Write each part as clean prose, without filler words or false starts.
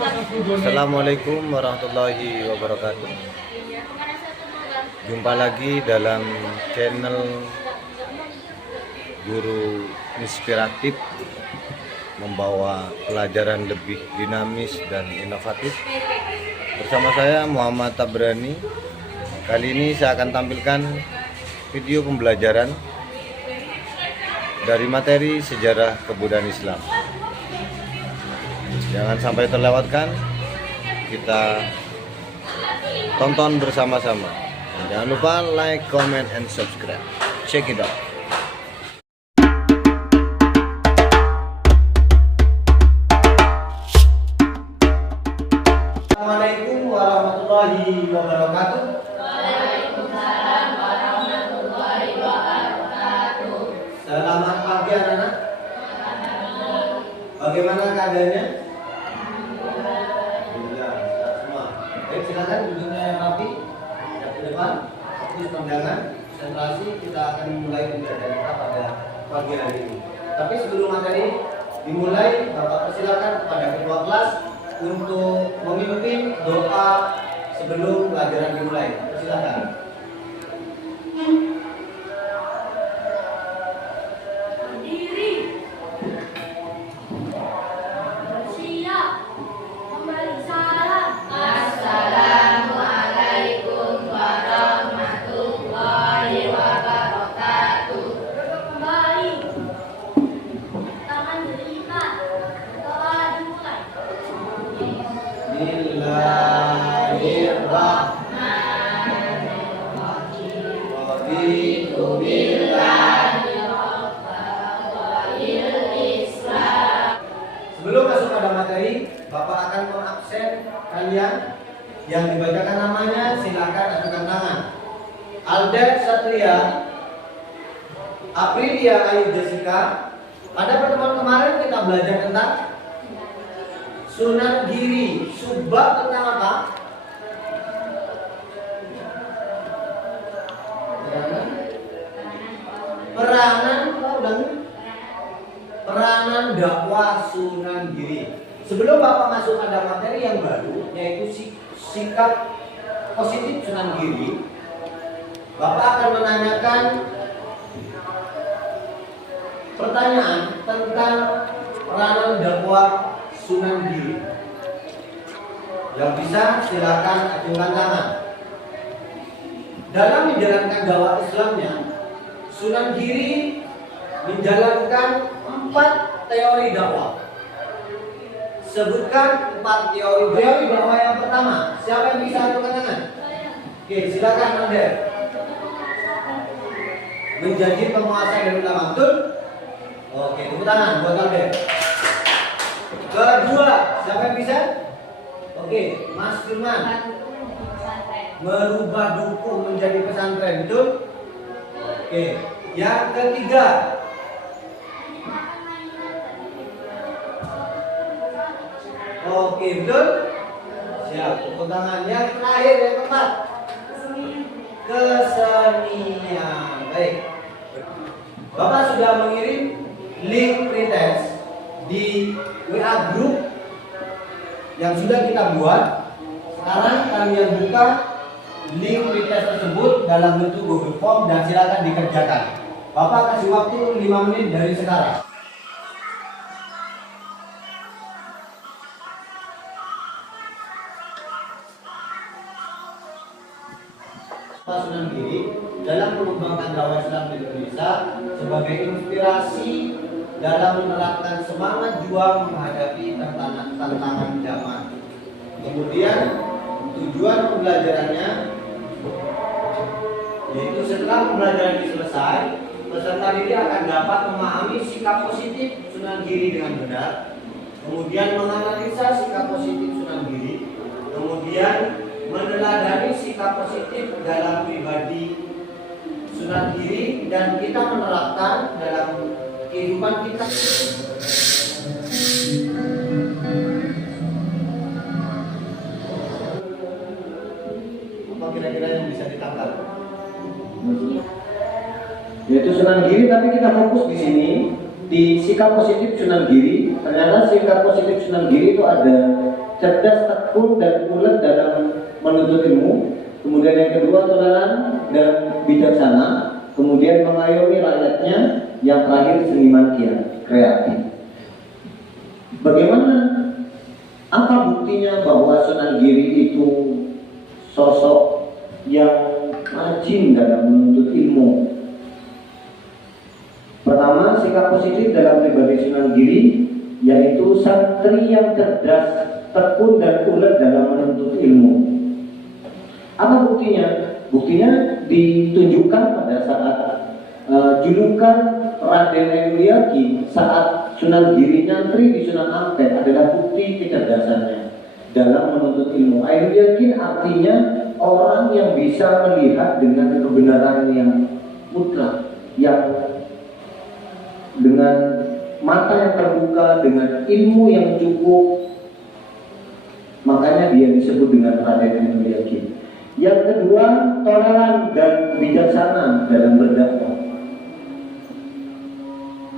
Assalamualaikum warahmatullahi wabarakatuh. Jumpa lagi dalam channel Guru Inspiratif, membawa pelajaran lebih dinamis dan inovatif. Bersama saya Muhammad Tabrani. Kali ini saya akan tampilkan video pembelajaran dari materi sejarah kebudayaan Islam. Jangan sampai terlewatkan, kita tonton bersama-sama. Jangan lupa like, comment, and subscribe. Check it out. Assalamualaikum warahmatullahi wabarakatuh. Waalaikumsalam warahmatullahi wabarakatuh. Selamat pagi anak-anak. Bagaimana keadaannya? Alhamdulillah, sehat semua. Baik, silakan duduknya yang rapi. Ke depan, fokus pandangan, konsentrasi. Kita akan mulai pembelajaran kita pada pagi hari ini. Tapi sebelum materi dimulai, Bapak persilakan kepada ketua kelas untuk memimpin doa sebelum pelajaran dimulai. Persilakan. Sebelum masuk pada materi, Bapak akan mengabsen kalian yang dibacakan namanya. Silakan ajukan tangan. Aldet Satria, Aprilia Ayu Jessica. Pada pertemuan kemarin kita belajar tentang Sunan Giri. Subbab tentang apa? Peranan dakwah Sunan Giri. Sebelum Bapak masuk pada materi yang baru, yaitu sikap positif Sunan Giri, Bapak akan menanyakan pertanyaan tentang peranan dakwah Sunan Giri. Yang bisa silakan acungkan tangan. Dalam menjalankan dakwah Islamnya, Sunan Giri menjalankan 4 teori dakwah. Sebutkan 4 teori dakwah yang pertama. Siapa yang bisa acungkan tangan? Oke, silakan Anda. Menjadi penguasa dan ulama, betul? Oke, tepuk tangan buat Anda. Kedua, siapa yang bisa? Oke, Mas Firman. Merubah dukun menjadi pesantren, betul? Oke, yang ketiga. Oke, betul? Siap, tepuk tangan. Yang terakhir, yang keempat. Kesenian. Baik. Bapak sudah mengirim link pretest di WA group yang sudah kita buat. Sekarang kalian buka link pretest tersebut dalam bentuk Google Form dan silakan dikerjakan. Bapak kasih waktu 5 menit dari sekarang. Sunan Giri dalam mengembangkan dakwah Islam di Indonesia sebagai inspirasi dalam menerapkan semangat juang menghadapi tantangan zaman. Kemudian tujuan pembelajarannya yaitu setelah pembelajaran ini selesai, peserta didik akan dapat memahami sikap positif Sunan Giri dengan benar, kemudian menganalisa sikap positif Sunan Giri, kemudian meneladani sikap positif dalam pribadi Sunan Giri dan kita menerapkan dalam kehidupan kita. Apa kira-kira yang bisa ditangkap? Yaitu Sunan Giri, tapi kita fokus di sini di sikap positif Sunan Giri. Ternyata sikap positif Sunan Giri itu ada cerdas, tekun, dan ulet dalam menuntut ilmu. Kemudian yang kedua, toleran dan bijaksana. Kemudian mengayomi rakyatnya. Yang terakhir, seniman kreatif. Bagaimana? Apa buktinya bahwa Sunan Giri itu sosok yang rajin dalam menuntut ilmu? Pertama, sikap positif dalam pribadi Sunan Giri, yaitu santri yang cerdas, tekun, dan ulet dalam menuntut ilmu. Apa buktinya? Buktinya ditunjukkan pada saat julukan Raden Emilyaki saat Sunan Giri nyantri di Sunan Ampel adalah bukti kecerdasannya dalam menuntut ilmu. Ainul yakin artinya orang yang bisa melihat dengan kebenaran yang mutlak, yang dengan mata yang terbuka, dengan ilmu yang cukup. Makanya dia disebut dengan Raden Emilyaki. Yang kedua, toleran dan bijaksana dalam berdakwah.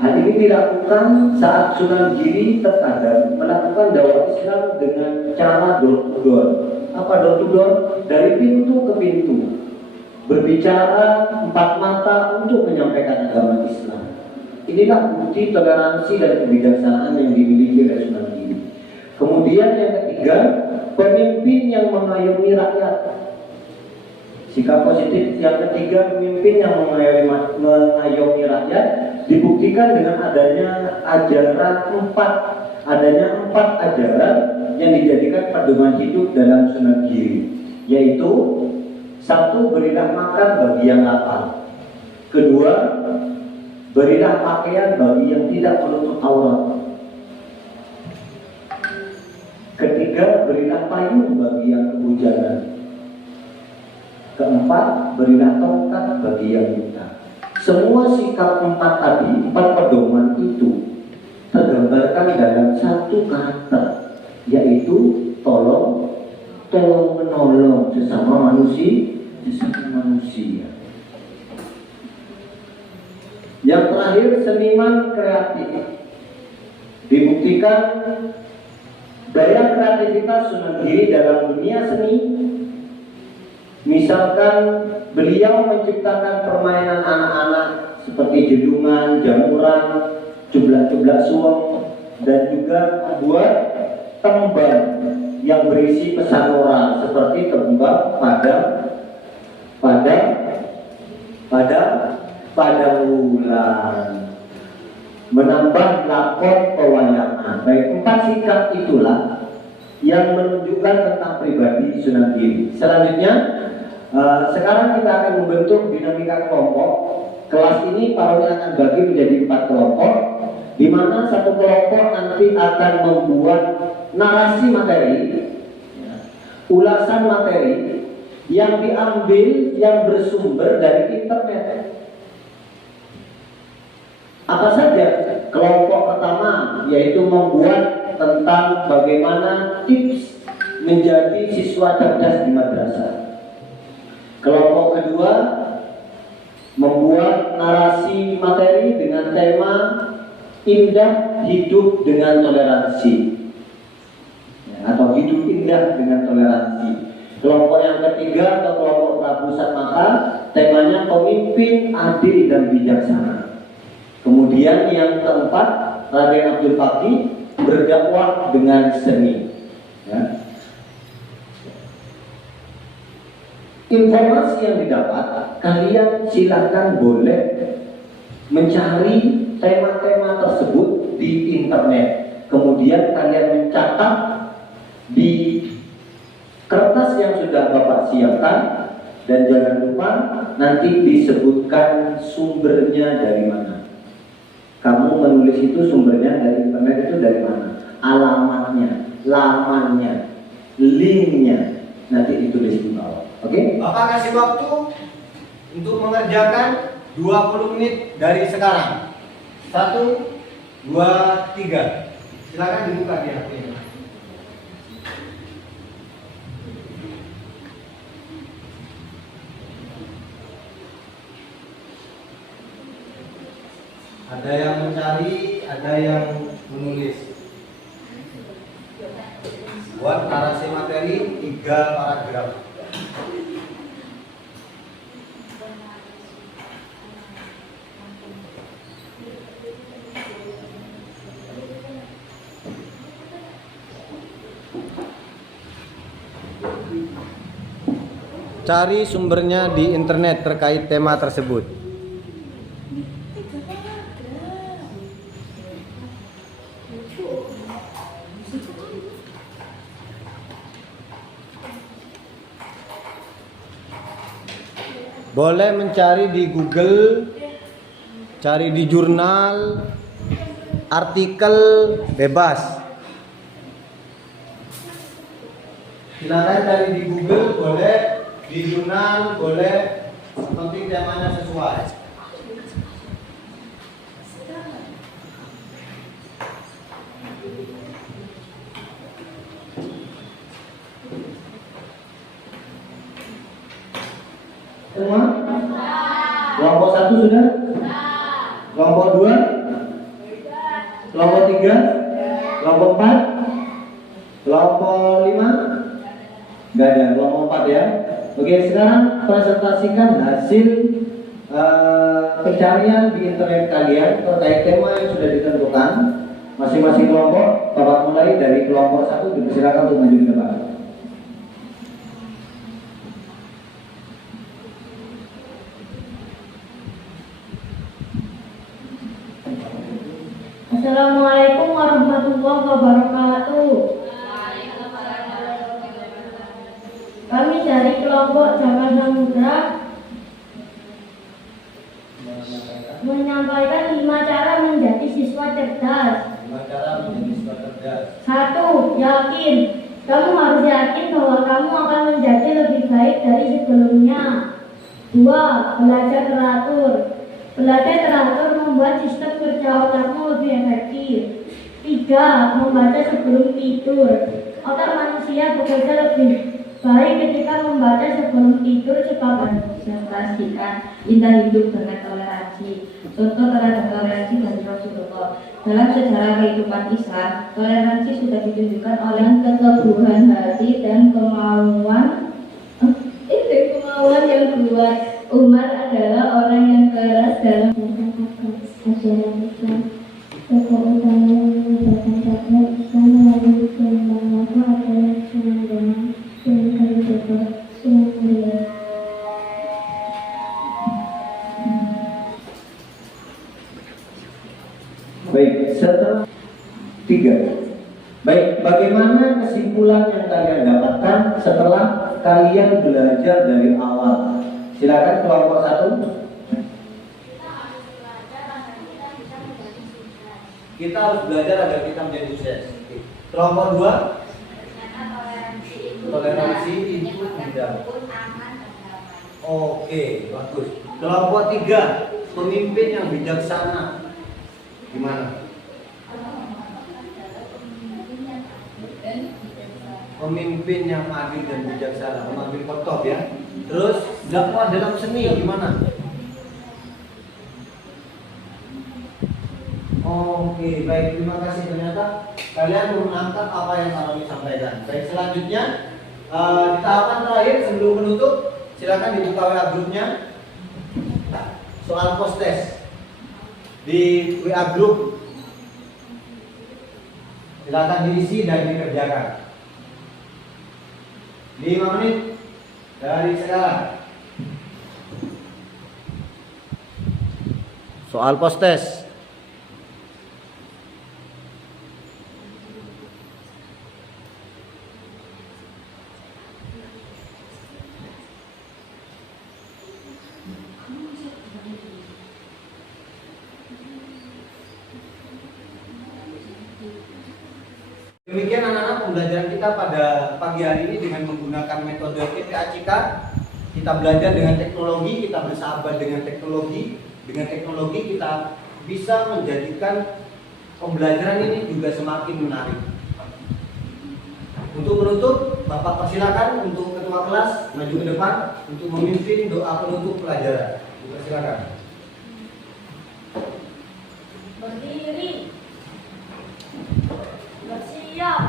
Hal ini dilakukan saat Sunan Giri terkadang melakukan dakwah Islam dengan cara door to door. Apa door to door? Dari pintu ke pintu, berbicara empat mata untuk menyampaikan agama Islam. Inilah bukti toleransi dan kebijaksanaan yang dimiliki oleh Sunan Giri. Kemudian yang ketiga, pemimpin yang mengayomi rakyat. Sikap positif yang ketiga, pemimpin yang mengayomi rakyat dibuktikan dengan adanya empat ajaran yang dijadikan pedoman hidup dalam Sunan Giri, yaitu satu, berilah makan bagi yang lapar. Kedua, berilah pakaian bagi yang tidak menutup aurat. Ketiga, berilah payung bagi yang kehujanan. Keempat, berilah tongkat bagi yang buta. Semua sikap empat pedoman itu tergambarkan dalam satu karakter, yaitu tolong menolong sesama manusia. Yang terakhir, seniman kreatif. Dibuktikan daya kreativitas Sunan Giri dalam dunia seni. Misalkan beliau menciptakan permainan anak-anak seperti jedungan, jamuran, cublak-cublak suweng, dan juga membuat tembang yang berisi pesan moral seperti tembang pada bulan, menambah lakon pewayangan. Baik, empat sikap itulah yang menunjukkan tentang pribadi Sunan Giri. Selanjutnya, sekarang kita akan membentuk dinamika kelompok. Kelas ini Pak akan bagi menjadi 4 kelompok, di mana satu kelompok nanti akan membuat narasi materi, ulasan materi yang diambil, yang bersumber dari internet. Apa saja? Kelompok pertama yaitu membuat tentang bagaimana tips menjadi siswa cerdas di madrasah. Kelompok kedua membuat narasi materi dengan tema indah hidup dengan toleransi, atau hidup indah dengan toleransi. Kelompok yang ketiga atau kelompok Prabu Satmata, temanya pemimpin adil dan bijaksana. Kemudian yang keempat, Raden Abdul Fakih, berdakwah dengan seni. Informasi yang didapat, kalian silakan boleh mencari tema-tema tersebut di internet. Kemudian kalian mencatat di kertas yang sudah Bapak siapkan, dan jangan lupa nanti disebutkan sumbernya dari mana. Kamu menulis itu sumbernya dari internet itu dari mana? Alamatnya, lamannya, linknya nanti ditulis di bawah. Oke? Bapak kasih waktu untuk mengerjakan 20 menit dari sekarang. 1, 2, 3. Silakan dibuka di HP-nya. Ada yang mencari, ada yang menulis. Buat narasi materi 3 paragraf. Cari sumbernya di internet terkait tema tersebut. Boleh mencari di Google, cari di jurnal, artikel bebas. Silakan cari di Google, boleh di jurnal, boleh, penting temanya sesuai. Semua? Kelompok 1 sudah? Kelompok 2? Kelompok 3? Kelompok 4? Kelompok 5? Enggak ada, kelompok 4 ya. Oke, sekarang presentasikan hasil pencarian di internet kalian terkait tema yang sudah ditentukan. Masing-masing kelompok, Bapak mulai dari kelompok 1, dipersilakan untuk maju ke depan. Assalamualaikum warahmatullahi wabarakatuh. Kami dari kelompok Jaka Samudra menyampaikan 5 cara menjadi siswa cerdas. 5 cara menjadi siswa cerdas. 1. Yakin. Kamu harus yakin bahwa kamu akan menjadi lebih baik dari sebelumnya. 2. Belajar teratur. Belajar teratur membuat sistem kerja otakmu lebih efektif. 3. Membaca sebelum tidur. Otak manusia bekerja lebih baik ketika membaca sebelum tidur sebab mengintegrasikan indah hidup dengan toleransi. Contoh terhadap toleransi dari Rasulullah. Dalam sejarah kehidupan Islam, toleransi sudah ditunjukkan oleh keteguhan hati dan kemauan yang kuat. Umar adalah orang yang keras dalam ajaran Islam. Tokoh utama yang menyebarkan dakwah Islam melalui kemampuan adalah Sunan Sunan Kalijaga Sunan Muria. Baik, setelah 3. Baik, bagaimana kesimpulan yang kalian dapatkan setelah kalian belajar dari awal? Silakan kelompok 1. Kita harus belajar agar kita menjadi sukses. Kelompok 2, toleransi itu tidak. Oke, bagus. Kelompok 3, pemimpin yang bijaksana. Gimana? Pemimpin yang adil dan bijaksana, mengambil khotbah ya. Terus dakwah dalam seni gimana? Oke, baik, terima kasih. Ternyata kalian menangkap apa yang kami sampaikan. Baik, selanjutnya di tahapan terakhir sebelum menutup, silakan dibuka WA grupnya. Soal post test di WA grup, silakan diisi dan dikerjakan. 5 menit dari sekarang. Soal post test. Demikian anak-anak pembelajaran kita pada pagi hari ini dengan menggunakan metode TPACK. Kita belajar dengan teknologi, kita bersahabat dengan teknologi. Dengan teknologi kita bisa menjadikan pembelajaran ini juga semakin menarik. Untuk menutup, Bapak persilakan untuk ketua kelas maju ke depan untuk memimpin doa penutup pelajaran. Persilakan. Berdiri. Bersiap.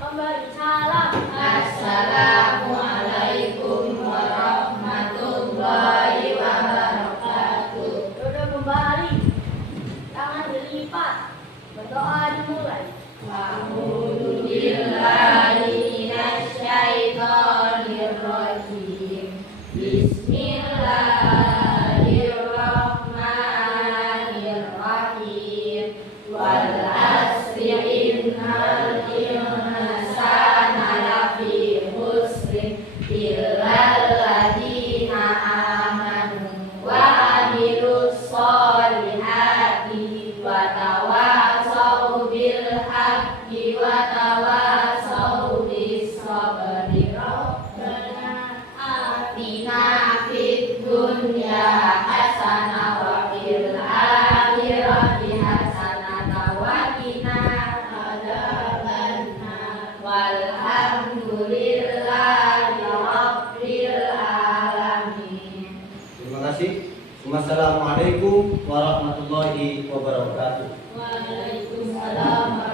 Kembali. Assalamualaikum warahmatullahi wabarakatuh. Duduk kembali, tangan dilipat, berdoa dimulai. A'udzu billahi minasyaitonir rajim. Bismillahirrahmanirrahim. Wal asri innal insana lafi khusrin illal ladzina amanu wa amilus solihati wa tawasau bil haqqi wa tawasau bis sabri. Rabbana atina fid dunya hasanah wa fil akhirati hasanah wa qina adzabannar. Walhamdulillahi rabbil alamin. Terima kasih. Wassalamualaikum warahmatullahi wabarakatuh. Waalaikumsalam.